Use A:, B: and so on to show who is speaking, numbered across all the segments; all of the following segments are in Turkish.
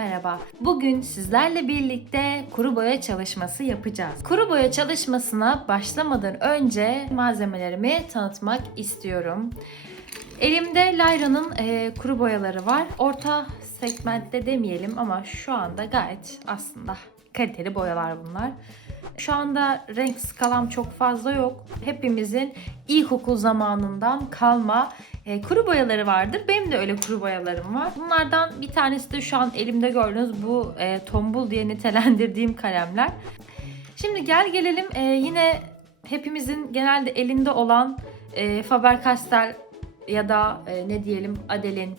A: Merhaba. Bugün sizlerle birlikte kuru boya çalışması yapacağız. Kuru boya çalışmasına başlamadan önce malzemelerimi tanıtmak istiyorum. Elimde Layra'nın e, kuru boyaları var. Orta segmentte demeyelim ama şu anda gayet aslında kaliteli boyalar bunlar. Şu anda renk skalam çok fazla yok. Hepimizin ilkokul zamanından kalma e, kuru boyaları vardır. Benim de öyle kuru boyalarım var. Bunlardan bir tanesi de şu an elimde gördüğünüz bu e, tombul diye nitelendirdiğim kalemler. Şimdi gel gelelim e, yine hepimizin genelde elinde olan e, Faber-Castell ya da e, ne diyelim Adel'in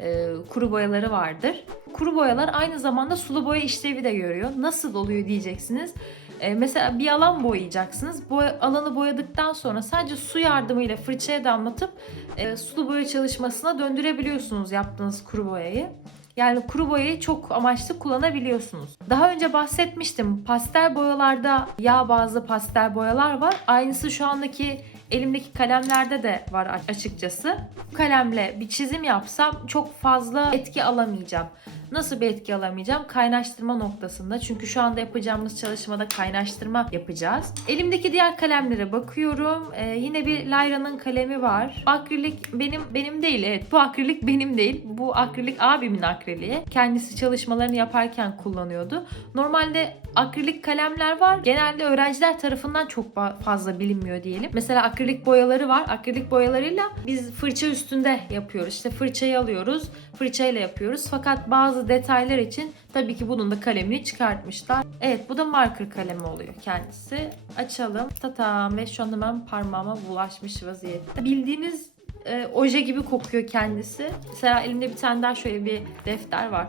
A: e, kuru boyaları vardır. Kuru boyalar aynı zamanda sulu boya işlevi de görüyor. Nasıl oluyor diyeceksiniz. E, mesela bir alan boyayacaksınız. Boya, alanı boyadıktan sonra sadece su yardımıyla fırçaya damlatıp e, sulu boya çalışmasına döndürebiliyorsunuz yaptığınız kuru boyayı. Yani kuru boyayı çok amaçlı kullanabiliyorsunuz. Daha önce bahsetmiştim. Pastel boyalarda yağ bazlı pastel boyalar var. Aynısı şu andaki elimdeki kalemlerde de var açıkçası. Bu kalemle bir çizim yapsam çok fazla etki alamayacağım. Nasıl bir etki alamayacağım? Kaynaştırma noktasında. Çünkü şu anda yapacağımız çalışmada kaynaştırma yapacağız. Elimdeki diğer kalemlere bakıyorum. Ee, yine bir Layra'nın kalemi var. Akrilik benim benim değil. Evet bu akrilik benim değil. Bu akrilik abimin akriliği. Kendisi çalışmalarını yaparken kullanıyordu. Normalde akrilik kalemler var. Genelde öğrenciler tarafından çok fazla bilinmiyor diyelim. Mesela akrilik boyaları var. Akrilik boyalarıyla biz fırça üstünde yapıyoruz. İşte fırçayı alıyoruz. Fırçayla yapıyoruz. Fakat bazı detaylar için tabii ki bunun da kalemini çıkartmışlar. Evet bu da marker kalemi oluyor kendisi. Açalım. Tatam ve şu anda ben parmağıma bulaşmış vaziyette. Bildiğiniz e, oje gibi kokuyor kendisi. Mesela elimde bir tane daha şöyle bir defter var.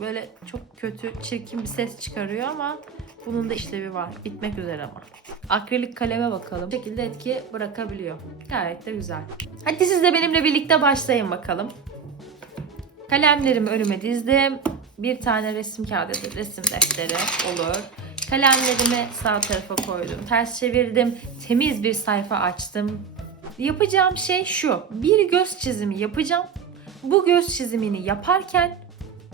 A: Böyle çok kötü, çirkin bir ses çıkarıyor ama bunun da işlevi var. Bitmek üzere ama. Akrilik kaleme bakalım. Bu şekilde etki bırakabiliyor. Gayet de güzel. Hadi siz de benimle birlikte başlayın bakalım. Kalemlerimi önüme dizdim. Bir tane resim kağıdı, resim defteri olur. Kalemlerimi sağ tarafa koydum. Ters çevirdim. Temiz bir sayfa açtım. Yapacağım şey şu. Bir göz çizimi yapacağım. Bu göz çizimini yaparken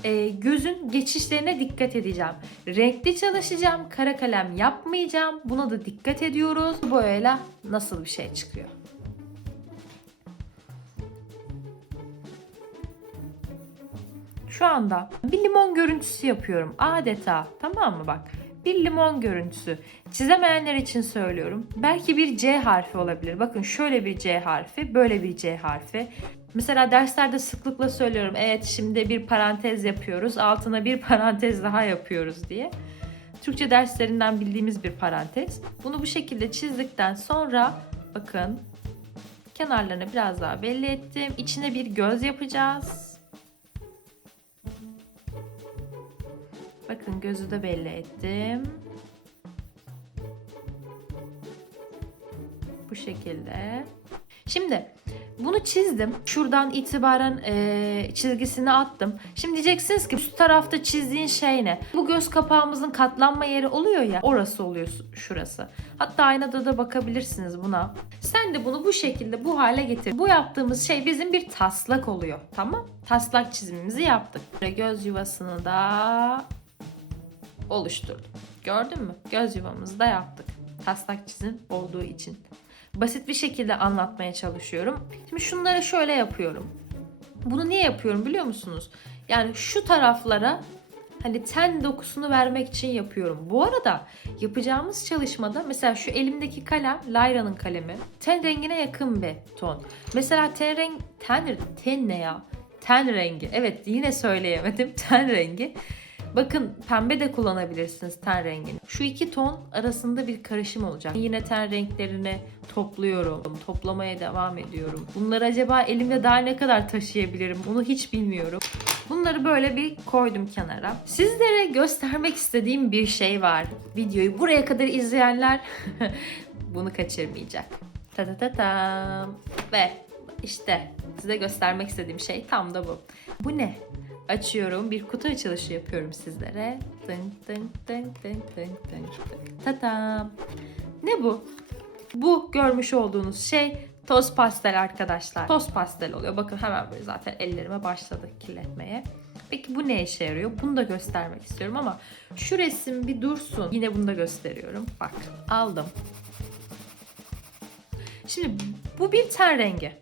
A: e, gözün geçişlerine dikkat edeceğim. Renkli çalışacağım. Kara kalem yapmayacağım. Buna da dikkat ediyoruz. Boyayla nasıl bir şey çıkıyor? Şu anda bir limon görüntüsü yapıyorum adeta. Tamam mı bak? Bir limon görüntüsü. Çizemeyenler için söylüyorum. Belki bir C harfi olabilir. Bakın şöyle bir C harfi, böyle bir C harfi. Mesela derslerde sıklıkla söylüyorum. Evet şimdi bir parantez yapıyoruz. Altına bir parantez daha yapıyoruz diye. Türkçe derslerinden bildiğimiz bir parantez. Bunu bu şekilde çizdikten sonra bakın kenarlarını biraz daha belli ettim. İçine bir göz yapacağız. Bakın gözü de belli ettim. Bu şekilde. Şimdi bunu çizdim. Şuradan itibaren e, çizgisini attım. Şimdi diyeceksiniz ki üst tarafta çizdiğin şey ne? Bu göz kapağımızın katlanma yeri oluyor ya. Orası oluyor şurası. Hatta aynada da bakabilirsiniz buna. Sen de bunu bu şekilde bu hale getir. Bu yaptığımız şey bizim bir taslak oluyor. Tamam? Taslak çizimimizi yaptık. Göz yuvasını da oluşturdum. Gördün mü? Göz yuvamızı da yaptık. Taslak çizim olduğu için. Basit bir şekilde anlatmaya çalışıyorum. Şimdi şunları şöyle yapıyorum. Bunu niye yapıyorum biliyor musunuz? Yani şu taraflara hani ten dokusunu vermek için yapıyorum. Bu arada yapacağımız çalışmada mesela şu elimdeki kalem Layra'nın kalemi. Ten rengine yakın bir ton. Mesela ten renk ten ten ne ya? Ten rengi. Evet yine söyleyemedim. Ten rengi. Bakın pembe de kullanabilirsiniz ten rengini. Şu iki ton arasında bir karışım olacak. Yine ten renklerini topluyorum. Toplamaya devam ediyorum. Bunları acaba elimde daha ne kadar taşıyabilirim? Onu hiç bilmiyorum. Bunları böyle bir koydum kenara. Sizlere göstermek istediğim bir şey var. Videoyu buraya kadar izleyenler bunu kaçırmayacak. Ta ta ta tam. Ve işte size göstermek istediğim şey tam da bu. Bu ne? Açıyorum. Bir kutu açılışı yapıyorum sizlere. Dın dın dın dın dın dın. Tatam. Ne bu? Bu görmüş olduğunuz şey Toz pastel arkadaşlar. Toz pastel oluyor. Bakın hemen böyle zaten ellerime başladı kirletmeye. Peki bu ne işe yarıyor? Bunu da göstermek istiyorum ama şu resim bir dursun. Yine bunu da gösteriyorum. Bak aldım. Şimdi bu bir ten rengi.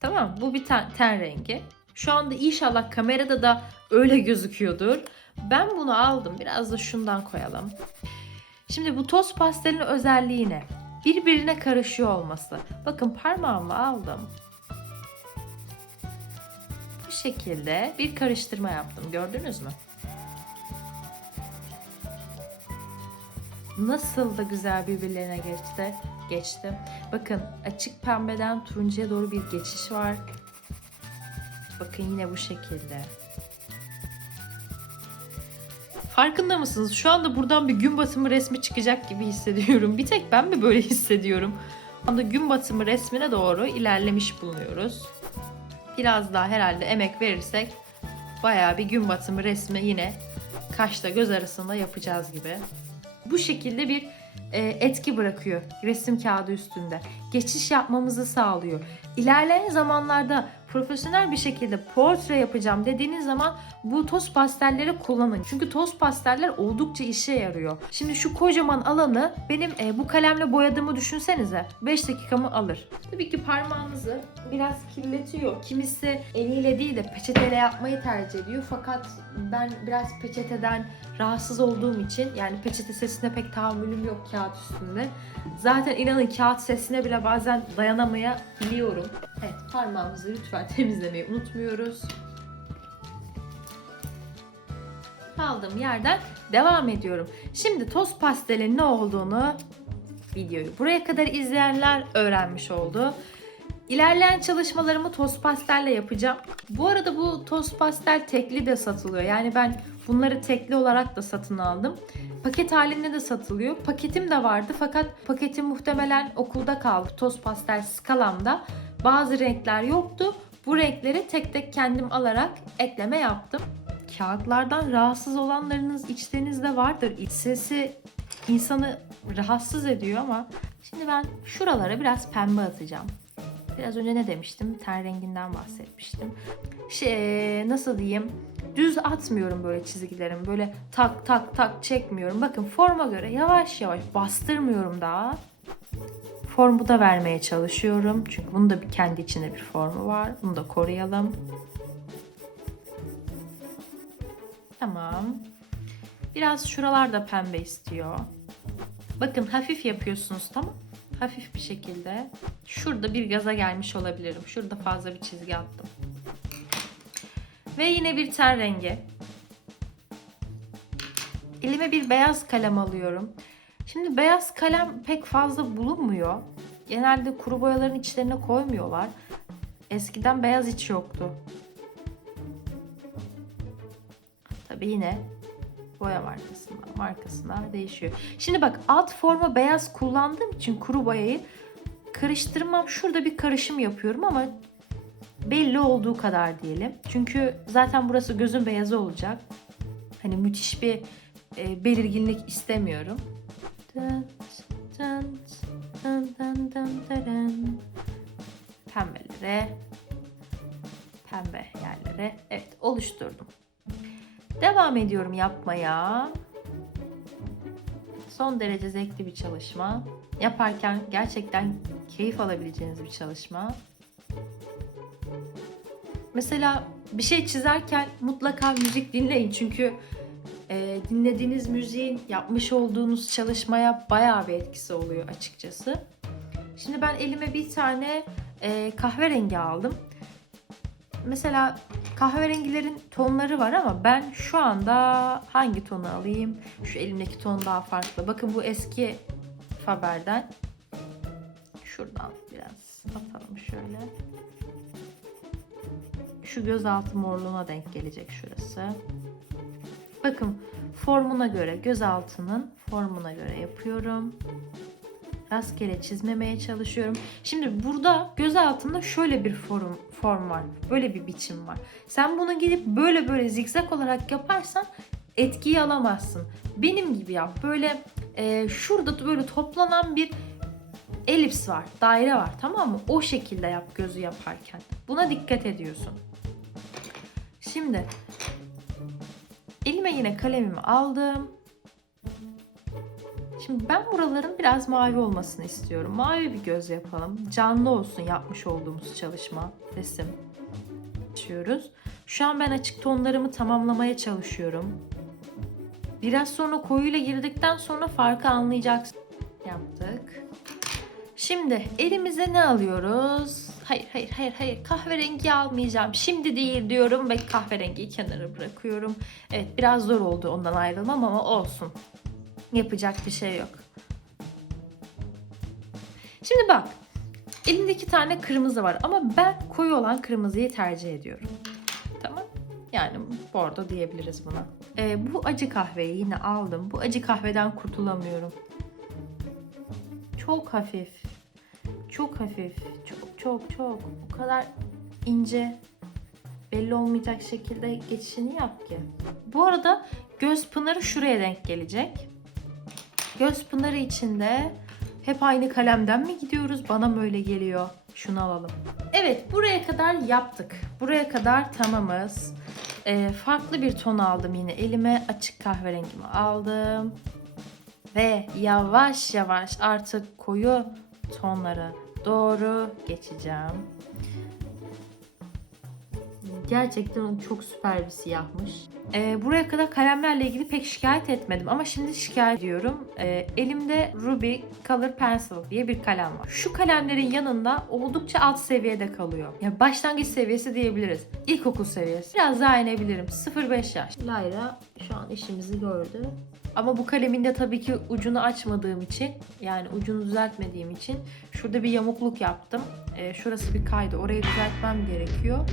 A: Tamam? Bu bir ten, ten rengi. Şu anda inşallah kamerada da öyle gözüküyordur. Ben bunu aldım. Biraz da şundan koyalım. Şimdi bu toz pastelin özelliği ne? Birbirine karışıyor olması. Bakın parmağımla aldım. Bu şekilde bir karıştırma yaptım. Gördünüz mü? Nasıl da güzel birbirlerine geçti. Geçti. Bakın açık pembeden turuncuya doğru bir geçiş var. Bakın yine bu şekilde. Farkında mısınız? Şu anda buradan bir gün batımı resmi çıkacak gibi hissediyorum. Bir tek ben mi böyle hissediyorum? Şu anda gün batımı resmine doğru ilerlemiş bulunuyoruz. Biraz daha herhalde emek verirsek bayağı bir gün batımı resmi yine kaşla göz arasında yapacağız gibi. Bu şekilde bir e, etki bırakıyor resim kağıdı üstünde. Geçiş yapmamızı sağlıyor. İlerleyen zamanlarda profesyonel bir şekilde portre yapacağım dediğiniz zaman bu toz pastelleri kullanın. Çünkü toz pasteller oldukça işe yarıyor. Şimdi şu kocaman alanı benim e, bu kalemle boyadığımı düşünsenize 5 dakikamı alır. Tabii ki parmağınızı biraz kirletiyor. Kimisi eliyle değil de peçeteyle yapmayı tercih ediyor. Fakat ben biraz peçeteden rahatsız olduğum için yani peçete sesine pek tahammülüm yok kağıt üstünde. Zaten inanın kağıt sesine bile bazen dayanamayabiliyorum. Evet parmağımızı lütfen temizlemeyi unutmuyoruz. Kaldığım yerden devam ediyorum. Şimdi toz pastelin ne olduğunu videoyu buraya kadar izleyenler öğrenmiş oldu. İlerleyen çalışmalarımı toz pastelle yapacağım. Bu arada bu toz pastel tekli de satılıyor. Yani ben bunları tekli olarak da satın aldım. Paket halinde de satılıyor. Paketim de vardı fakat paketim muhtemelen okulda kaldı. Toz pastel skalamda bazı renkler yoktu. Bu renkleri tek tek kendim alarak ekleme yaptım. Kağıtlardan rahatsız olanlarınız içlerinizde vardır. İç sesi insanı rahatsız ediyor ama şimdi ben şuralara biraz pembe atacağım. Biraz önce ne demiştim? Ten renginden bahsetmiştim. Şey, nasıl diyeyim? Düz atmıyorum böyle çizgilerimi. Böyle tak tak tak çekmiyorum. Bakın forma göre yavaş yavaş bastırmıyorum daha. Formu da vermeye çalışıyorum. Çünkü bunun da bir kendi içinde bir formu var. Bunu da koruyalım. Tamam. Biraz şuralarda pembe istiyor. Bakın hafif yapıyorsunuz tamam Hafif bir şekilde. Şurada bir gaza gelmiş olabilirim. Şurada fazla bir çizgi attım. Ve yine bir ten rengi. Elime bir beyaz kalem alıyorum. Şimdi beyaz kalem pek fazla bulunmuyor. Genelde kuru boyaların içlerine koymuyorlar. Eskiden beyaz hiç yoktu. Tabi yine boya markasına, markasına değişiyor. Şimdi bak alt forma beyaz kullandığım için kuru boyayı karıştırmam. Şurada bir karışım yapıyorum ama belli olduğu kadar diyelim. Çünkü zaten burası gözün beyazı olacak. Hani müthiş bir e, belirginlik istemiyorum. Pembelere, pembe yerlere, evet oluşturdum. Devam ediyorum yapmaya. Son derece zevkli bir çalışma. Yaparken gerçekten keyif alabileceğiniz bir çalışma. Mesela bir şey çizerken mutlaka müzik dinleyin çünkü e, dinlediğiniz müziğin yapmış olduğunuz çalışmaya bayağı bir etkisi oluyor açıkçası. Şimdi ben elime bir tane e, kahverengi aldım. Mesela kahverengilerin tonları var ama ben şu anda hangi tonu alayım? Şu elimdeki ton daha farklı. Bakın bu eski Faber'den. Şuradan biraz atalım şöyle. Şu gözaltı morluğuna denk gelecek şurası. Bakın formuna göre gözaltının formuna göre yapıyorum. Rastgele çizmemeye çalışıyorum. Şimdi burada göz altında şöyle bir form, form var. Böyle bir biçim var. Sen bunu gidip böyle böyle zikzak olarak yaparsan etkiyi alamazsın. Benim gibi yap. Böyle e, şurada böyle toplanan bir elips var, daire var tamam mı? O şekilde yap gözü yaparken. Buna dikkat ediyorsun. Şimdi elime yine kalemimi aldım. Şimdi ben buraların biraz mavi olmasını istiyorum. Mavi bir göz yapalım. Canlı olsun yapmış olduğumuz çalışma, resim. Açıyoruz. Şu an ben açık tonlarımı tamamlamaya çalışıyorum. Biraz sonra koyuyla girdikten sonra farkı anlayacaksın. Yaptık. Şimdi elimize ne alıyoruz? Hayır hayır hayır hayır kahverengi almayacağım. Şimdi değil diyorum ve kahverengiyi kenara bırakıyorum. Evet biraz zor oldu ondan ayrılmam ama olsun. Yapacak bir şey yok. Şimdi bak. Elimde iki tane kırmızı var ama ben koyu olan kırmızıyı tercih ediyorum. Tamam. Yani bordo diyebiliriz buna. Ee, bu acı kahveyi yine aldım. Bu acı kahveden kurtulamıyorum. Çok hafif. Çok hafif. Çok çok çok. O kadar ince. Belli olmayacak şekilde geçişini yap ki. Bu arada göz pınarı şuraya denk gelecek. Göz pınarı içinde hep aynı kalemden mi gidiyoruz? Bana mı öyle geliyor? Şunu alalım. Evet buraya kadar yaptık. Buraya kadar tamamız. Ee, farklı bir ton aldım yine elime. Açık kahverengimi aldım. Ve yavaş yavaş artık koyu tonlara doğru geçeceğim. Gerçekten çok süper bir siyahmış. Ee, buraya kadar kalemlerle ilgili pek şikayet etmedim ama şimdi şikayet ediyorum. Ee, elimde Ruby Color Pencil diye bir kalem var. Şu kalemlerin yanında oldukça alt seviyede kalıyor. Yani başlangıç seviyesi diyebiliriz. İlkokul seviyesi. Biraz daha inebilirim. 0-5 yaş. Layra şu an işimizi gördü. Ama bu kalemin de tabii ki ucunu açmadığım için yani ucunu düzeltmediğim için şurada bir yamukluk yaptım. Ee, şurası bir kaydı. Orayı düzeltmem gerekiyor.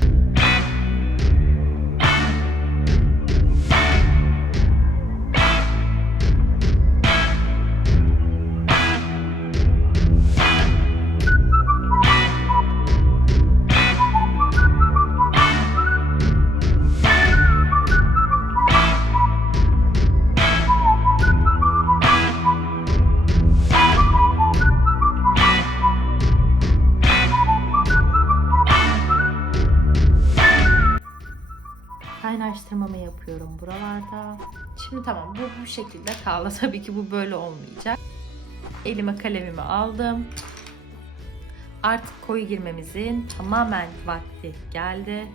A: Yapıyorum buralarda. Şimdi tamam bu bu şekilde kaldı. Tabii ki bu böyle olmayacak. Elime kalemimi aldım. Artık koyu girmemizin tamamen vakti geldi.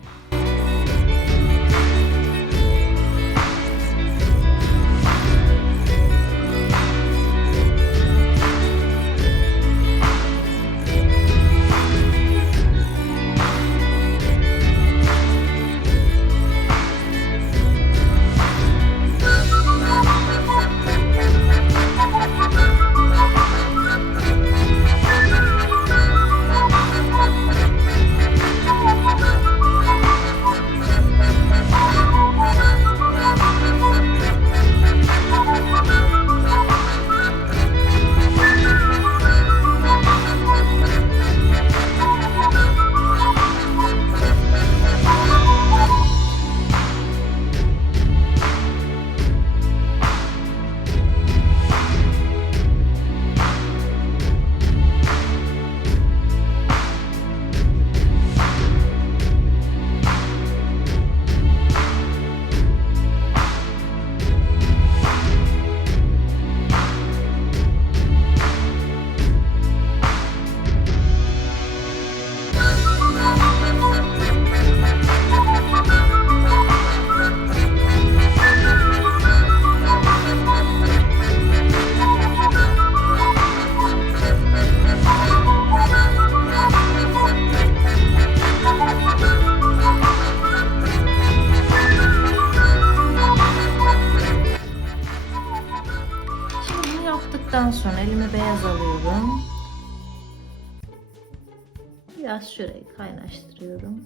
A: Biraz şurayı kaynaştırıyorum.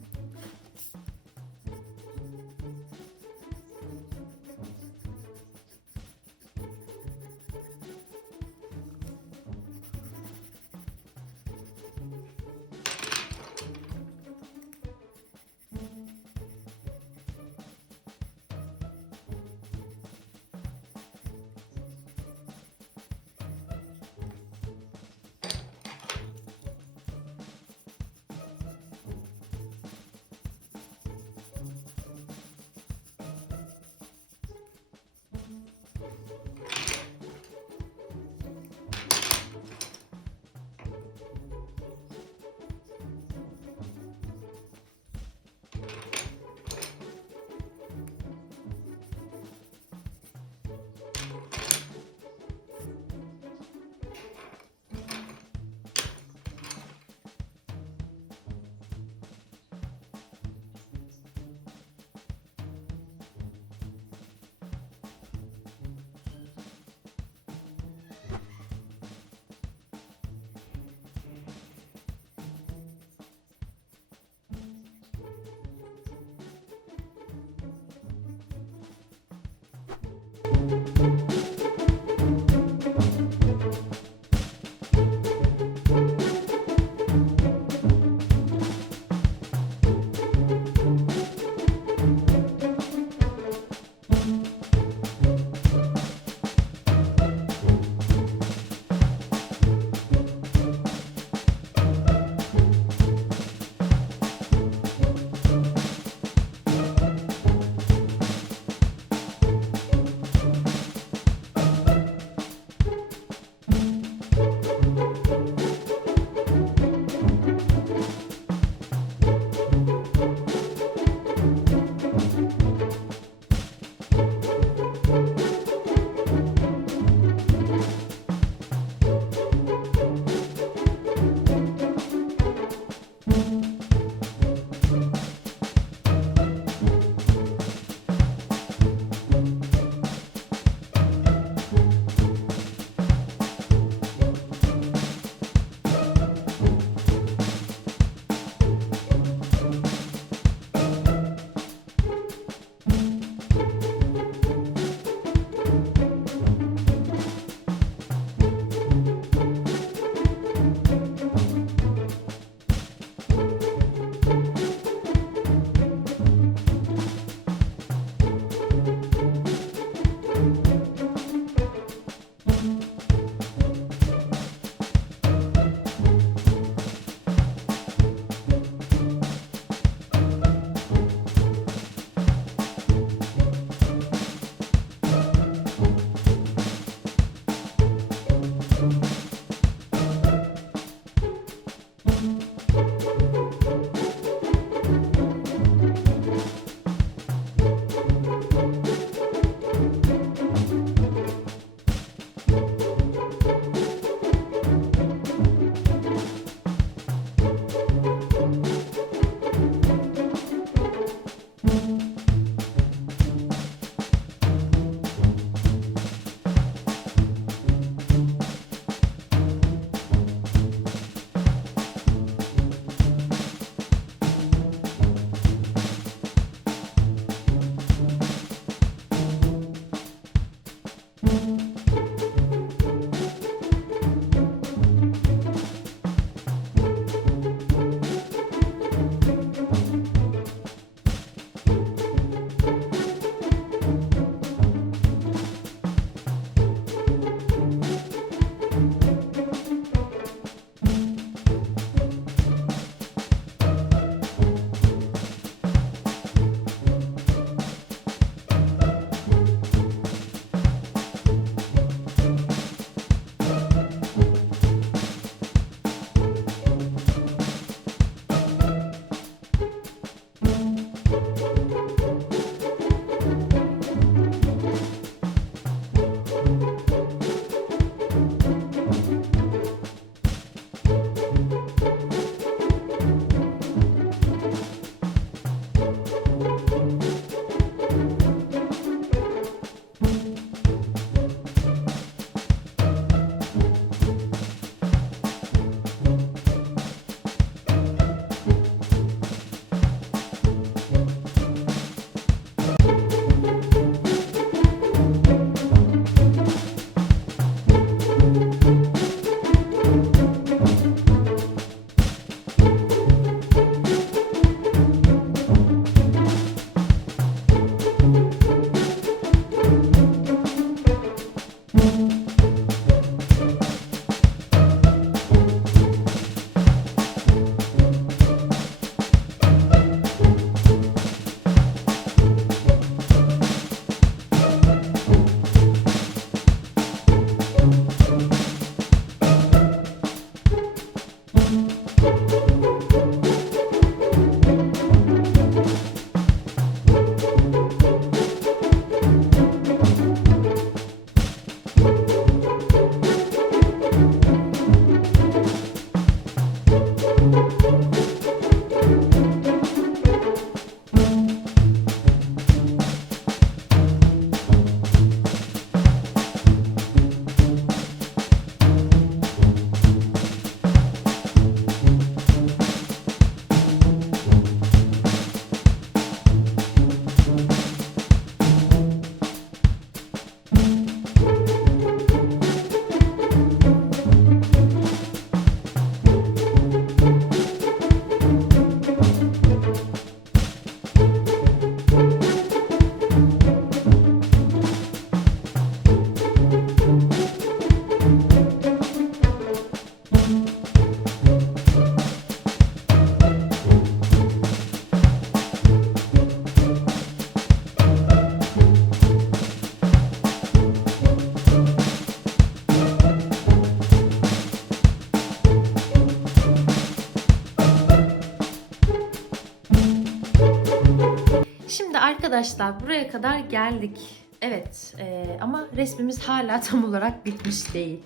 A: Arkadaşlar buraya kadar geldik. Evet e, ama resmimiz hala tam olarak bitmiş değil.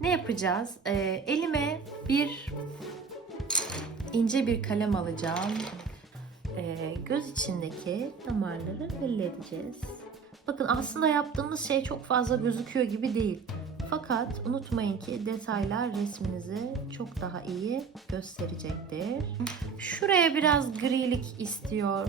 A: Ne yapacağız? E, elime bir ince bir kalem alacağım. E, göz içindeki damarları belli edeceğiz. Bakın aslında yaptığımız şey çok fazla gözüküyor gibi değil. Fakat unutmayın ki detaylar resminizi çok daha iyi gösterecektir. Şuraya biraz grilik istiyor.